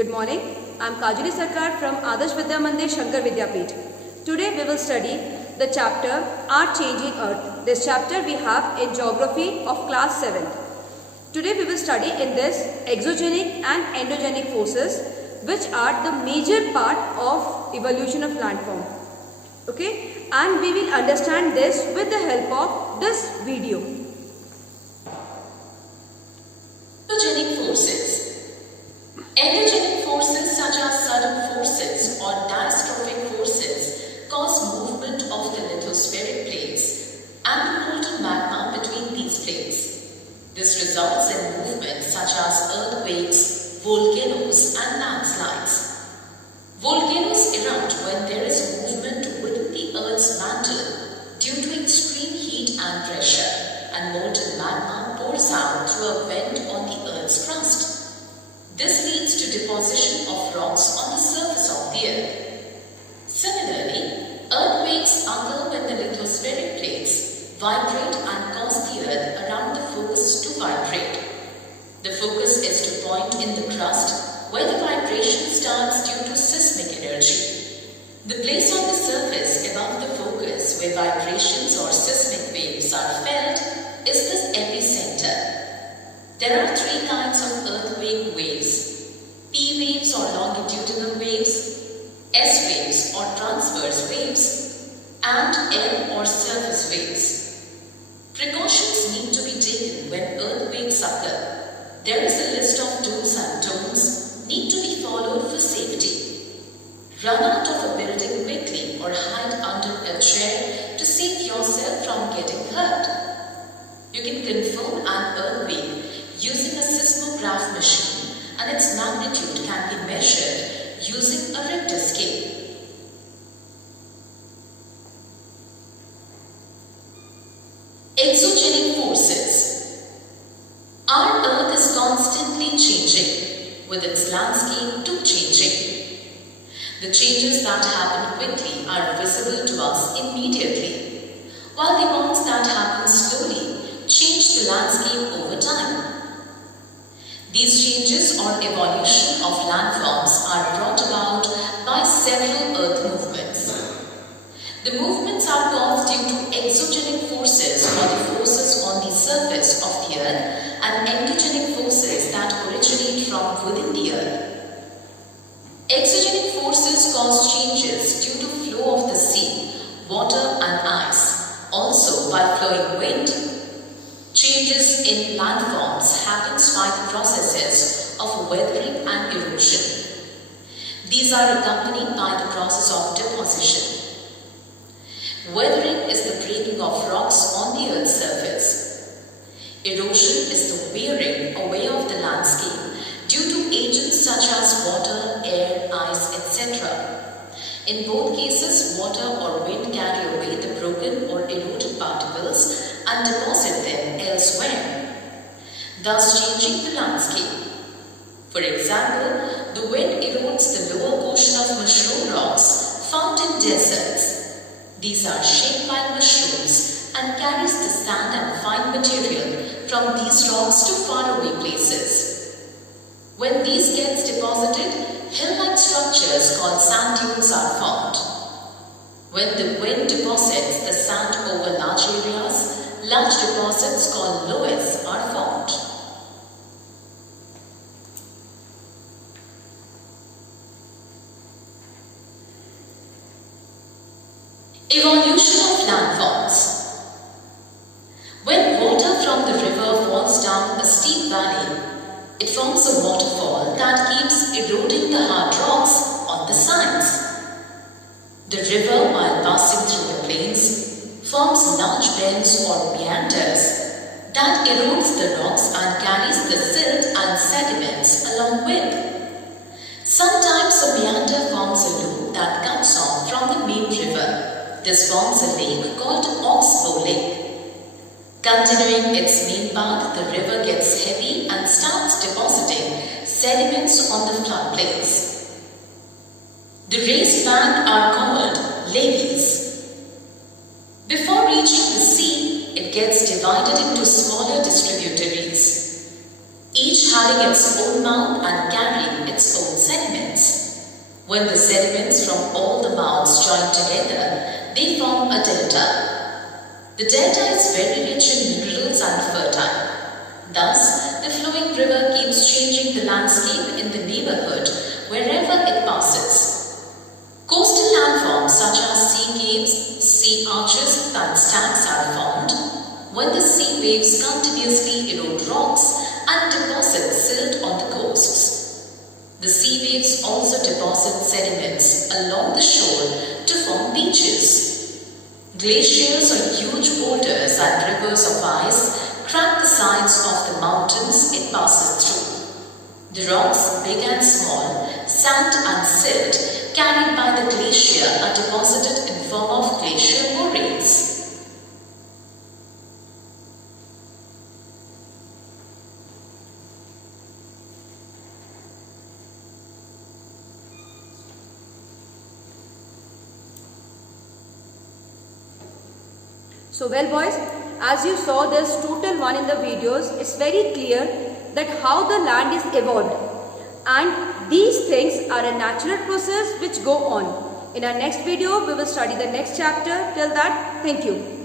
Good morning. I am Kajoli Sarkar from ADARSH MANDIR SHANKAR PEETH. Today we will study the chapter Our Changing Earth. This chapter we have in Geography of class 7th. Today we will study in this exogenic and endogenic forces, which are the major part of evolution of landform. Okay, and we will understand this with the help of this video. Exogenic forces. Endogenic forces such as sudden forces or diastrophic forces cause movement of the lithospheric plates and the molten magma between these plates. This results in movements such as earthquakes, volcanoes and landslides. Volcanoes erupt when there is movement within the Earth's mantle due to extreme heat and pressure, and molten magma pours out through a vent on the Earth's crust. This leads to deposition of rocks on the surface of the Earth. Similarly, earthquakes occur when the lithospheric plates vibrate and cause the Earth around the focus to vibrate. The focus is to point in the crust where the vibration starts due to seismic energy. The place on the surface above the focus where vibrations or seismic waves are felt is the epicenter. There are three kinds of earthquake waves: P waves or longitudinal waves, S waves or transverse waves, and L or surface waves. Precautions need to be taken when earthquakes occur. There is a list of do's and don'ts need to be followed for safety. Run out of a building quickly or hide under a chair to save yourself from getting hurt. You can confirm an earthquake using a seismograph machine, and its magnitude can be measured using a Richter scale. Exogenic forces. Our Earth is constantly changing, with its landscape too changing. The changes that happen quickly are visible to us immediately, while the ones that happen slowly change the landscape over time. These changes or evolution of landforms are brought about by several Earth movements. The movements are caused due to exogenic forces or the forces on the surface of the Earth and endogenic forces that originate from within the Earth. Exogenic forces cause changes due to flow of the sea, water and ice, also by flowing wind. Changes in landforms happens by the processes of weathering and erosion. These are accompanied by the process of deposition. Weathering is the breaking of rocks on the Earth's surface. Erosion is the wearing away of the landscape due to agents such as water, air, ice, etc. In both cases, water or wind carry away the broken or eroded particles and deposit them elsewhere, thus changing the landscape. For example, the wind erodes the lower portion of mushroom rocks found in deserts. These are shaped like mushrooms and carries the sand and fine material from these rocks to faraway places. When these gets deposited, hill-like structures called sand dunes are formed. When the wind deposits the sand over large areas, large deposits called loess are formed. Evolution of landforms. When water from the river falls down a steep valley, it forms a waterfall that keeps eroding the hard rocks on the sides. The river, while passing through the plains, forms large bends or meanders that erodes the rocks and carries the silt and sediments along with. Sometimes a meander forms a loop that cuts off from the main river. This forms a lake called Oxbow Lake. Continuing its main path, the river gets heavy and starts depositing sediments on the floodplains. The raised bank are called levees. Before reaching the sea, it gets divided into smaller distributaries, each having its own mouth and carrying its own sediment. When the sediments from all the mouths join together, they form a delta. The delta is very rich in minerals and fertile. Thus, the flowing river keeps changing the landscape in the neighborhood wherever it passes. Coastal landforms such as sea caves, sea arches and stacks are formed when the sea waves continuously erode rocks and deposit silt on the coasts. The sea waves also deposit sediments along the shore to form beaches. Glaciers or huge boulders and rivers of ice crack the sides of the mountains it passes through. The rocks, big and small, sand and silt carried by the glacier are deposited in form of glacier moraines. So well boys, as you saw this total one in the videos, it's very clear that how the land is evolved, and these things are a natural process which go on. In our next video, we will study the next chapter. Till that, thank you.